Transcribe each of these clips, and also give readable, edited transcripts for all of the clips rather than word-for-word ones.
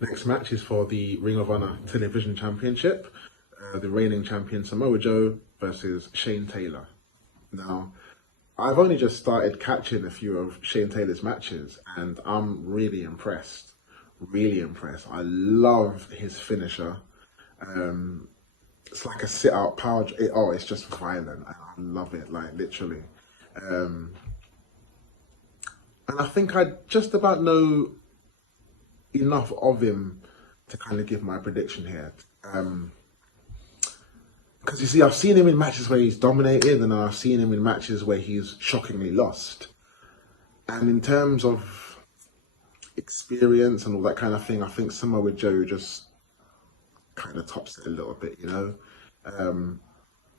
Next match is for the Ring of Honor Television Championship. The reigning champion Samoa Joe versus Shane Taylor. Now, I've only just started catching a few of Shane Taylor's matches, and I'm really impressed. Really impressed. I love his finisher. It's like a sit-out power. It's just violent. I love it, like literally. And I think I just about know enough of him to kind of give my prediction here. Because you see, I've seen him in matches where he's dominated, and I've seen him in matches where he's shockingly lost. And in terms of experience and all that kind of thing, I think Samoa Joe just kind of tops it a little bit, you know.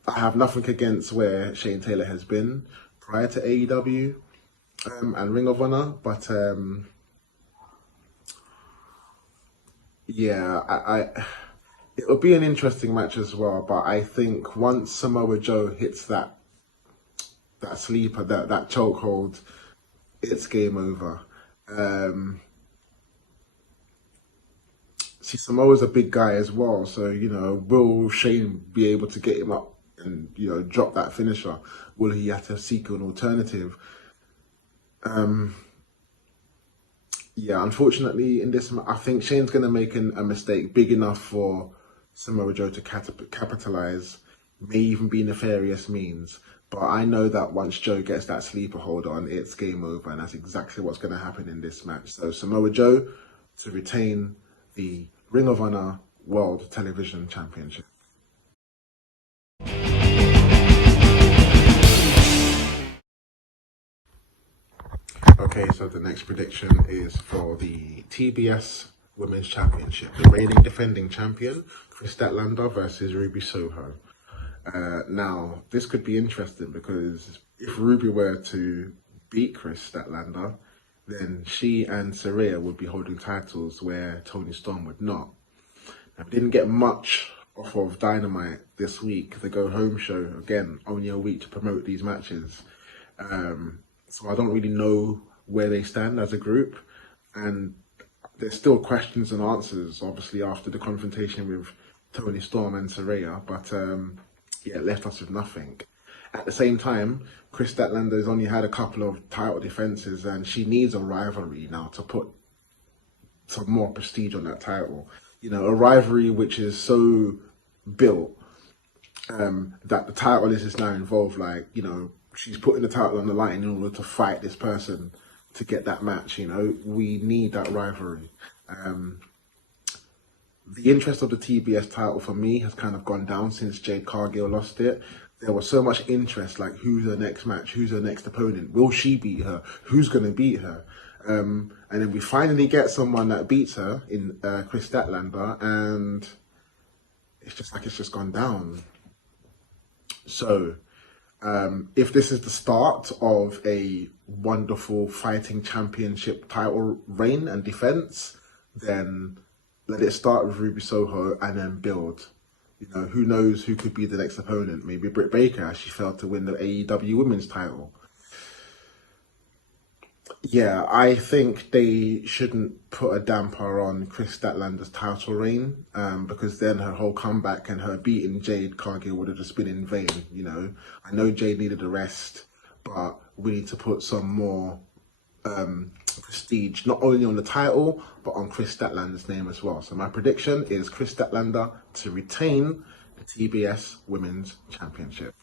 I have nothing against where Shane Taylor has been prior to AEW and Ring of Honor, but yeah, it'll be an interesting match as well. But I think once Samoa Joe hits that sleeper, that chokehold, it's game over. See, Samoa's a big guy as well, so you know, will Shane be able to get him up and drop that finisher? Will he have to seek an alternative? Yeah, unfortunately, in this, I think Shane's going to make a mistake big enough for Samoa Joe to capitalize, may even be nefarious means. But I know that once Joe gets that sleeper hold on, it's game over, and that's exactly what's going to happen in this match. So Samoa Joe to retain the Ring of Honor World Television Championship. Okay, so the next prediction is for the TBS Women's Championship. The reigning defending champion, Kris Statlander versus Ruby Soho. Now, this could be interesting because if Ruby were to beat Kris Statlander, then she and Saraya would be holding titles where Toni Storm would not. Now, we didn't get much off of Dynamite this week, the Go Home show, again, only a week to promote these matches. So I don't really know where they stand as a group, and there's still questions and answers, obviously, after the confrontation with Toni Storm and Saraya, but yeah, it left us with nothing. At the same time, Kris Statlander has only had a couple of title defenses, and she needs a rivalry now to put some more prestige on that title. You know, a rivalry which is so built that the title is now involved, like, you know, she's putting the title on the line in order to fight this person to get that match. You know, we need that rivalry. The interest of the TBS title for me has kind of gone down since Jade Cargill lost it. There was so much interest, like who's her next match, who's her next opponent, will she beat her, who's going to beat her? And then we finally get someone that beats her in Kris Statlander, and it's just gone down. So if this is the start of a wonderful fighting championship title reign and defense, then let it start with Ruby Soho and then build. You know, who knows who could be the next opponent? Maybe Britt Baker, as she failed to win the AEW Women's title. Yeah, I think they shouldn't put a damper on Kris Statlander's title reign, because then her whole comeback and her beating Jade Cargill would have just been in vain, you know. I know Jade needed a rest, but we need to put some more prestige, not only on the title, but on Kris Statlander's name as well. So my prediction is Kris Statlander to retain the TBS Women's Championship.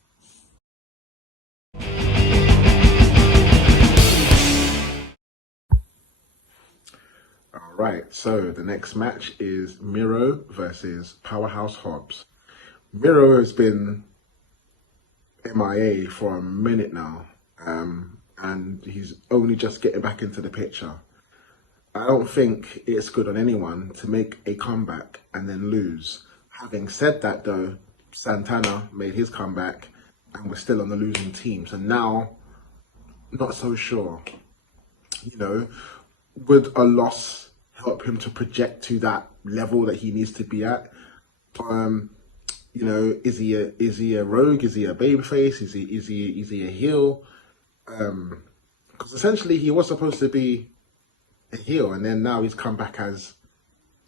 Alright, so the next match is Miro versus Powerhouse Hobs. Miro has been MIA for a minute now, and he's only just getting back into the picture. I don't think it's good on anyone to make a comeback and then lose. Having said that though, Santana made his comeback and we're still on the losing team. So now, not so sure. You know, would a loss help him to project to that level that he needs to be at? You know, is he a rogue? Is he a babyface? Is he a heel? Because essentially he was supposed to be a heel, and then now he's come back as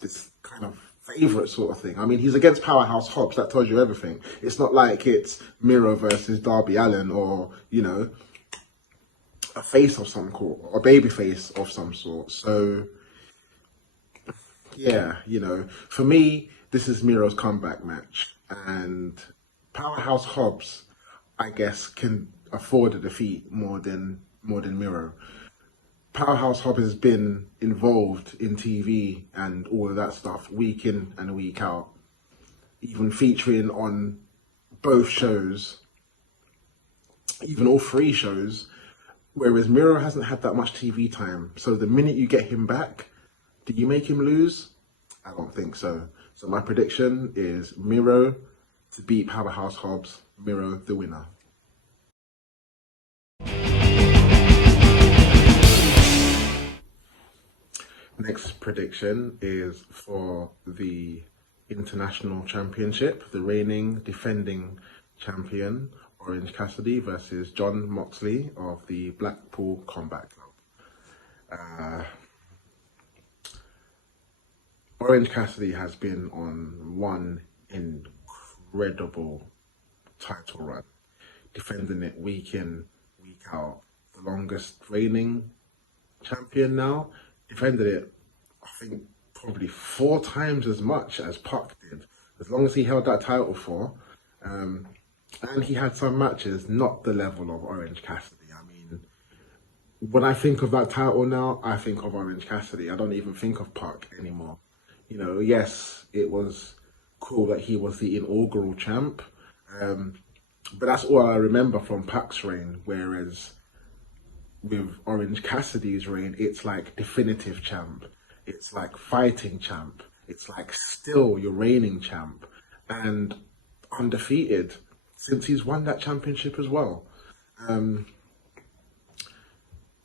this kind of favorite sort of thing. I mean, he's against Powerhouse Hobs. That tells you everything. It's not like it's Miro versus Darby Allin, or, you know, a face of some sort, or a baby face of some sort. So yeah, you know, for me, this is Miro's comeback match, and Powerhouse Hobbs, I guess, can afford a defeat more than Miro. Powerhouse Hobbs has been involved in TV and all of that stuff week in and week out, even featuring on both shows, even all three shows, whereas Miro hasn't had that much TV time. So the minute you get him back, do you make him lose? I don't think so. So my prediction is Miro to beat Powerhouse Hobbs, Miro the winner. Next prediction is for the International Championship, the reigning defending champion, Orange Cassidy versus John Moxley of the Blackpool Combat Club. Orange Cassidy has been on one incredible title run, defending it week in, week out. The longest reigning champion now. Defended it, I think, probably 4 times as much as Puck did, as long as he held that title for. And he had some matches not the level of Orange Cassidy. I mean, when I think of that title now, I think of Orange Cassidy. I don't even think of Puck anymore. You know, yes, it was cool that he was the inaugural champ, but that's all I remember from Puck's reign, whereas with Orange Cassidy's reign, it's like definitive champ. It's like fighting champ. It's like still your reigning champ and undefeated since he's won that championship as well. You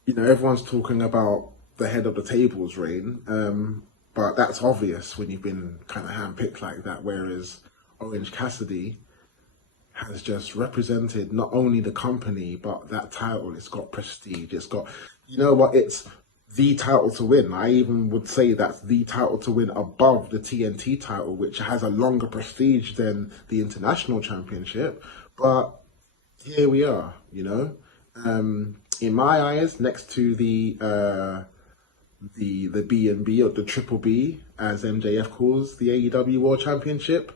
know, everyone's talking about the head of the table's reign, but that's obvious when you've been kind of handpicked like that. Whereas Orange Cassidy has just represented not only the company, but that title. It's got prestige. It's got, you know what, it's the title to win. I even would say that's the title to win above the TNT title, which has a longer prestige than the International Championship. But here we are, you know. In my eyes, next to the B&B, or the Triple B, as MJF calls the AEW World Championship,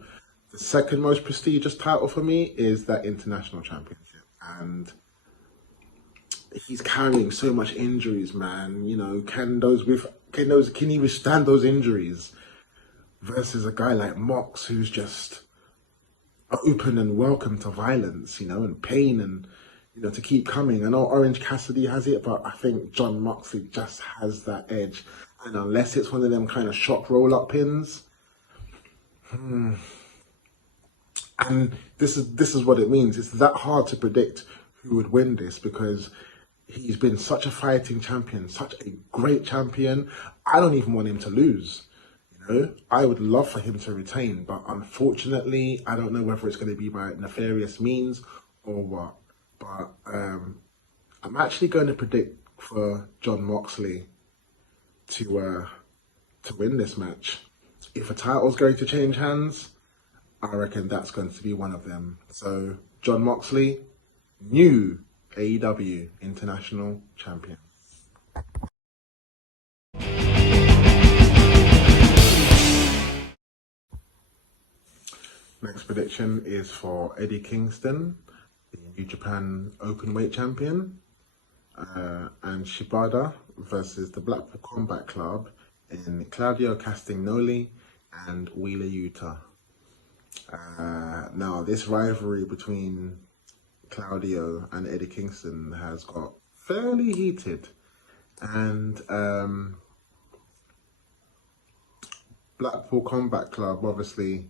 the second most prestigious title for me is that International Championship. And he's carrying so much injuries, man. You know, can he withstand those injuries versus a guy like Mox, who's just open and welcome to violence, you know, and pain, and, you know, to keep coming. I know Orange Cassidy has it, but I think John Moxley just has that edge. And unless it's one of them kind of shock roll-up pins, and this is what it means. It's that hard to predict who would win this, because he's been such a fighting champion, such a great champion. I don't even want him to lose. You know, I would love for him to retain, but unfortunately, I don't know whether it's going to be by nefarious means or what. But I'm actually going to predict for John Moxley to win this match. If a title's going to change hands, I reckon that's going to be one of them. So, John Moxley, new AEW International Champion. Next prediction is for Eddie Kingston, the New Japan Openweight Champion, and Shibata versus the Blackpool Combat Club in Claudio Castagnoli and Wheeler Yuta. Now, this rivalry between Claudio and Eddie Kingston has got fairly heated, and Blackpool Combat Club obviously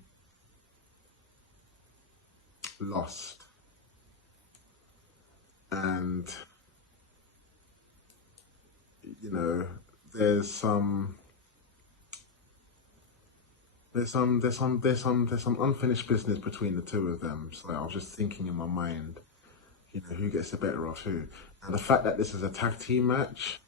lost, and you know, there's some unfinished business between the two of them. So I was just thinking in my mind, you know, who gets the better of who. And the fact that this is a tag team match,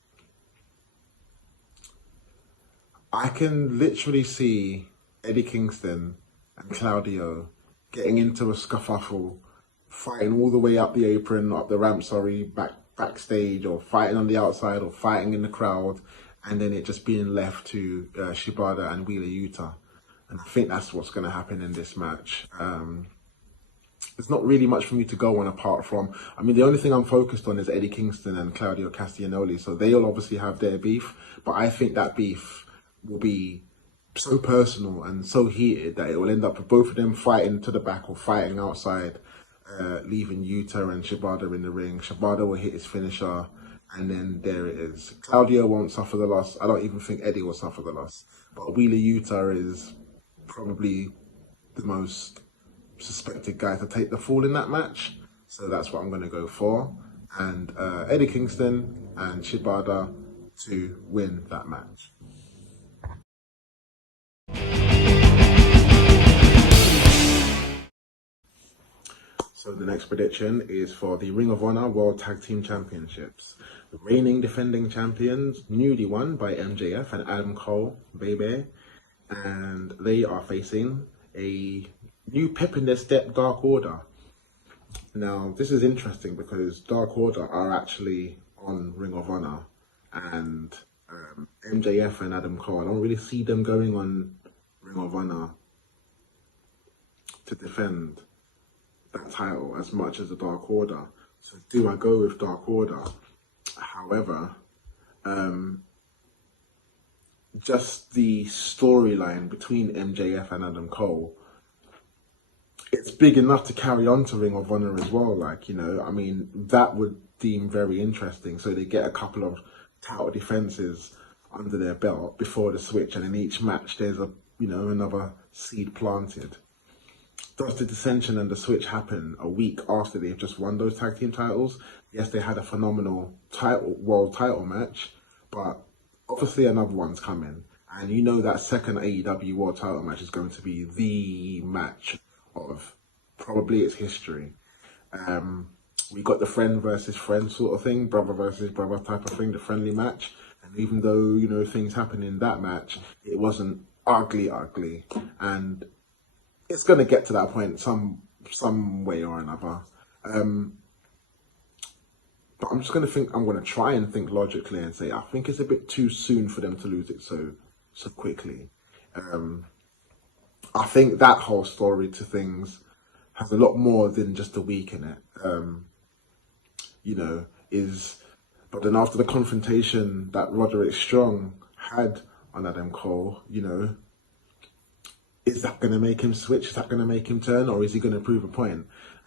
I can literally see Eddie Kingston and Claudio getting into a scuffle, fighting all the way up the apron, up the ramp, sorry, backstage, or fighting on the outside, or fighting in the crowd, and then it just being left to Shibata and Wheeler Yuta. And I think that's what's going to happen in this match. There's not really much for me to go on apart from, I mean, the only thing I'm focused on is Eddie Kingston and Claudio Castagnoli, so they'll obviously have their beef, but I think that beef will be so personal and so heated that it will end up with both of them fighting to the back or fighting outside, leaving Yuta and Shibata in the ring. Shibata will hit his finisher, and then there it is. Claudio won't suffer the loss. I don't even think Eddie will suffer the loss. But Wheeler Yuta is probably the most suspected guy to take the fall in that match. So that's what I'm going to go for. And Eddie Kingston and Shibata to win that match. So the next prediction is for the Ring of Honor World Tag Team Championships. The reigning defending champions, newly won by MJF and Adam Cole, baby. And they are facing a new pep in their step, Dark Order. Now, this is interesting because Dark Order are actually on Ring of Honor. And MJF and Adam Cole, I don't really see them going on Ring of Honor to defend that title as much as the Dark Order. So do I go with Dark Order? However, just the storyline between MJF and Adam Cole, it's big enough to carry on to Ring of Honor as well. Like, you know, I mean, that would deem very interesting. So they get a couple of title defenses under their belt before the switch, and in each match there's a, you know, another seed planted. Does the dissension and the switch happen a week after they've just won those tag team titles? Yes, they had a phenomenal world title match, but obviously another one's coming. And you know that second AEW world title match is going to be the match of probably its history. We got the friend versus friend sort of thing, brother versus brother type of thing, the friendly match. And even though, you know, things happened in that match, it wasn't ugly. And it's going to get to that point some way or another. But I'm just going to try and think logically and say, I think it's a bit too soon for them to lose it so quickly. I think that whole story to things has a lot more than just a week in it. You know, but then after the confrontation that Roderick Strong had on Adam Cole, you know, is that going to make him switch? Is that going to make him turn? Or is he going to prove a point?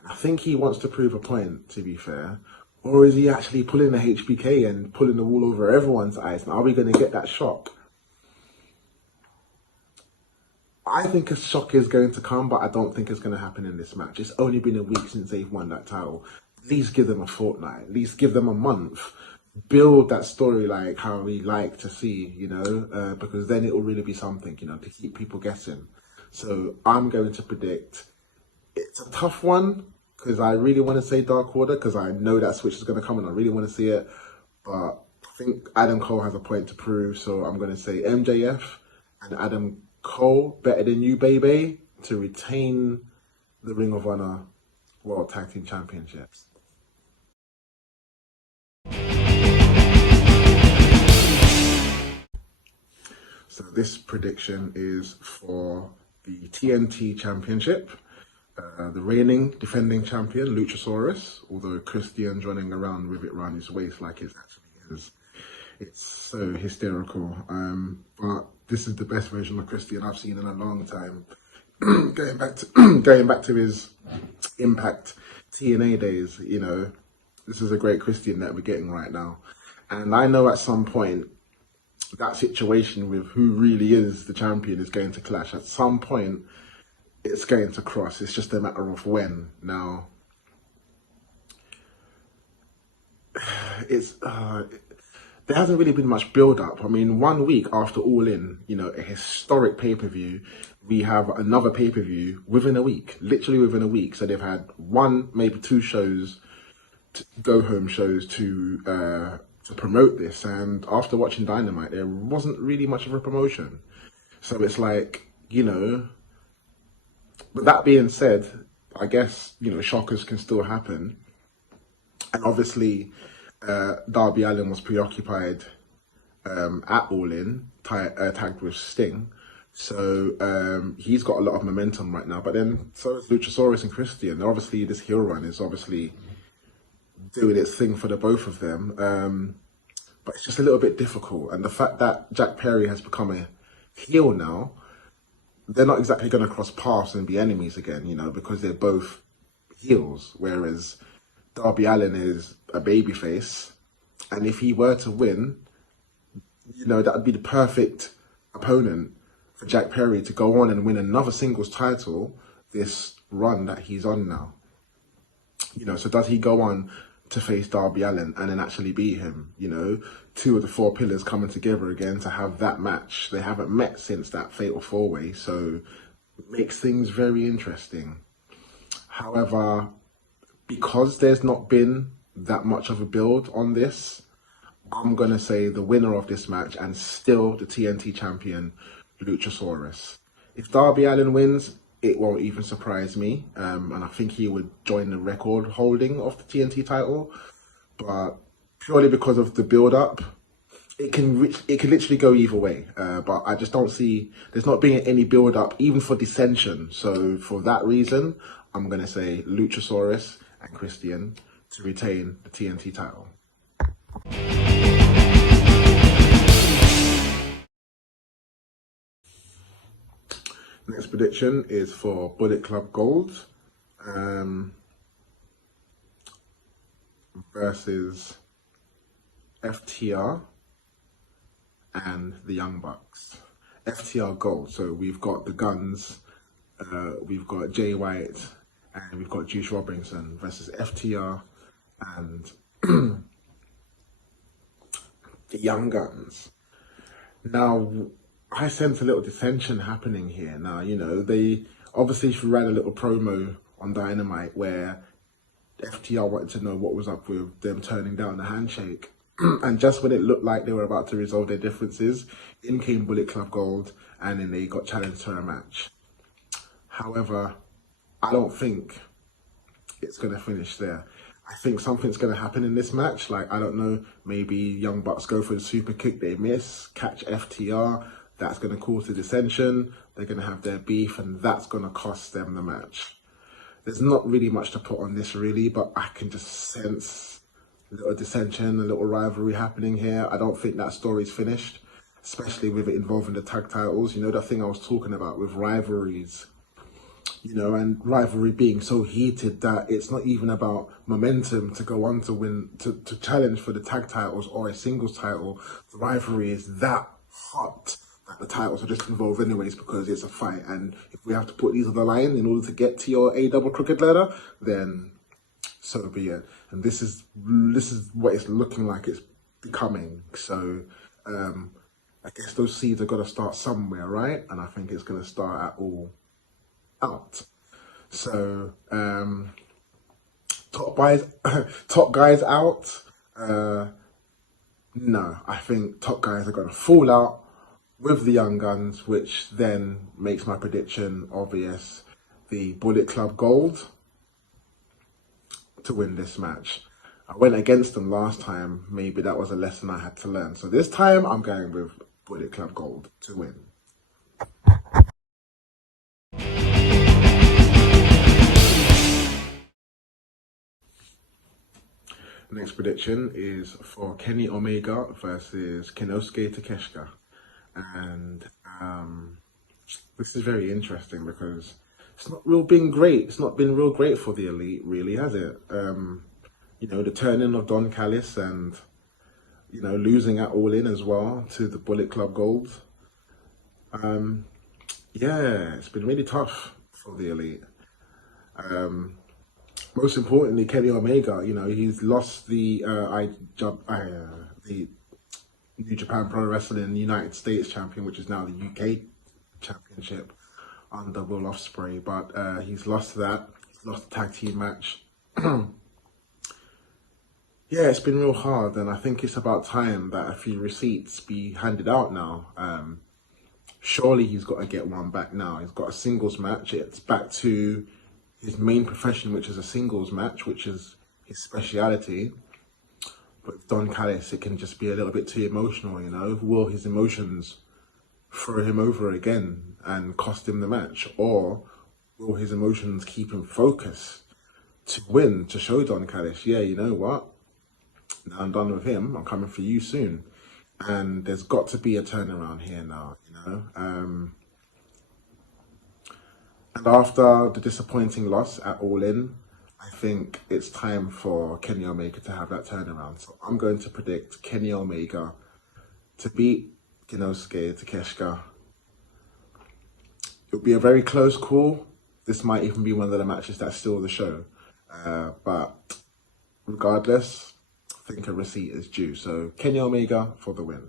I think he wants to prove a point, to be fair. Or is he actually pulling the HBK and pulling the wool over everyone's eyes? Now, are we going to get that shock? I think a shock is going to come, but I don't think it's going to happen in this match. It's only been a week since they've won that title. At least give them a fortnight. At least give them a month. Build that story like how we like to see, you know, because then it will really be something, you know, to keep people guessing. So I'm going to predict it's a tough one because I really want to say Dark Order because I know that switch is going to come and I really want to see it. But I think Adam Cole has a point to prove. So I'm going to say MJF and Adam Cole, better than you, baby, to retain the Ring of Honor World Tag Team Championships. So this prediction is for the TNT Championship. The reigning defending champion, Luchasaurus, although Christian's running around with it around his waist like it actually is. It's so hysterical. But this is the best version of Christian I've seen in a long time. going back to his Impact TNA days, you know, this is a great Christian that we're getting right now. And I know at some point that situation with who really is the champion is going to clash. At some point, it's going to cross. It's just a matter of when. Now, there hasn't really been much build-up. I mean, 1 week after All In, you know, a historic pay-per-view, we have another pay-per-view within a week, literally within a week. So they've had one, maybe two shows, go-home shows to to promote this. And after watching Dynamite, there wasn't really much of a promotion. So it's like, but that being said, I guess, shockers can still happen. And obviously, Darby Allin was preoccupied at All In, tagged with Sting. So he's got a lot of momentum right now. But then so is Luchasaurus and Christian. Obviously, this heel run is obviously doing its thing for the both of them. But it's just a little bit difficult. And the fact that Jack Perry has become a heel now, they're not exactly going to cross paths and be enemies again, because they're both heels. Whereas Darby Allin is a babyface. And if he were to win, that would be the perfect opponent for Jack Perry to go on and win another singles title this run that he's on now. So does he go on to face Darby Allin and then actually beat him? Two of the four pillars coming together again to have that match. They haven't met since that fatal four-way, so it makes things very interesting. However, because there's not been that much of a build on this, I'm going to say the winner of this match and still the TNT champion, Luchasaurus. If Darby Allin wins, it won't even surprise me. And I think he would join the record holding of the TNT title. But purely because of the build-up, it can literally go either way. But I just don't see, there's not being any build-up, even for dissension. So for that reason, I'm going to say Luchasaurus and Christian to retain the TNT title. Next prediction is for Bullet Club Gold versus FTR and the Young Bucks. FTR Gold, so we've got the Guns, we've got Jay White, and we've got Juice Robinson versus FTR and the Young Guns. Now, I sense a little dissension happening here. Now, they obviously ran a little promo on Dynamite where FTR wanted to know what was up with them turning down the handshake. And just when it looked like they were about to resolve their differences, in came Bullet Club Gold, and then they got challenged to a match. However, I don't think it's going to finish there. I think something's going to happen in this match. Like, I don't know, maybe Young Bucks go for the super kick, they miss, catch FTR. That's going to cause the dissension. They're going to have their beef, and that's going to cost them the match. There's not really much to put on this, really, but I can just sense a little dissension, a little rivalry happening here. I don't think that story's finished, especially with it involving the tag titles. That thing I was talking about with rivalries, and rivalry being so heated that it's not even about momentum to go on to win, to challenge for the tag titles or a singles title. The rivalry is that hot that the titles are just involved anyways because it's a fight, and if we have to put these on the line in order to get to your AEW crooked ladder, then so be it. And this is what it's looking like it's becoming. So I guess those seeds are gonna start somewhere, right? And I think it's gonna start at All Out. So top guys out. No, I think top guys are gonna fall out with the Young Guns, which then makes my prediction obvious. The Bullet Club Gold to win this match. I went against them last time. Maybe that was a lesson I had to learn. So this time I'm going with Bullet Club Gold to win. Next prediction is for Kenny Omega versus Kenosuke Takeshita. And this is very interesting because it's not been great. It's not been real great for the Elite, really, has it? The turning of Don Callis and, losing at All In as well to the Bullet Club Gold. Yeah, it's been really tough for the Elite. Most importantly, Kenny Omega, he's lost the New Japan Pro Wrestling United States champion, which is now the UK championship under Will Ospreay, but he's lost that. He's lost the tag team match. Yeah, it's been real hard, and I think it's about time that a few receipts be handed out now. Surely he's got to get one back now. He's got a singles match. It's back to his main profession, which is a singles match, which is his speciality. But with Don Callis, it can just be a little bit too emotional, you know? Will his emotions throw him over again and cost him the match? Or will his emotions keep him focused to win, to show Don Callis, yeah, you know what? Now I'm done with him. I'm coming for you soon. And there's got to be a turnaround here now, you know? And after the disappointing loss at All In, I think it's time for Kenny Omega to have that turnaround. So I'm going to predict Kenny Omega to beat Inosuke Takeshita. It'll be a very close call. This might even be one of the matches that steal the show. But regardless, I think a receipt is due. So Kenny Omega for the win.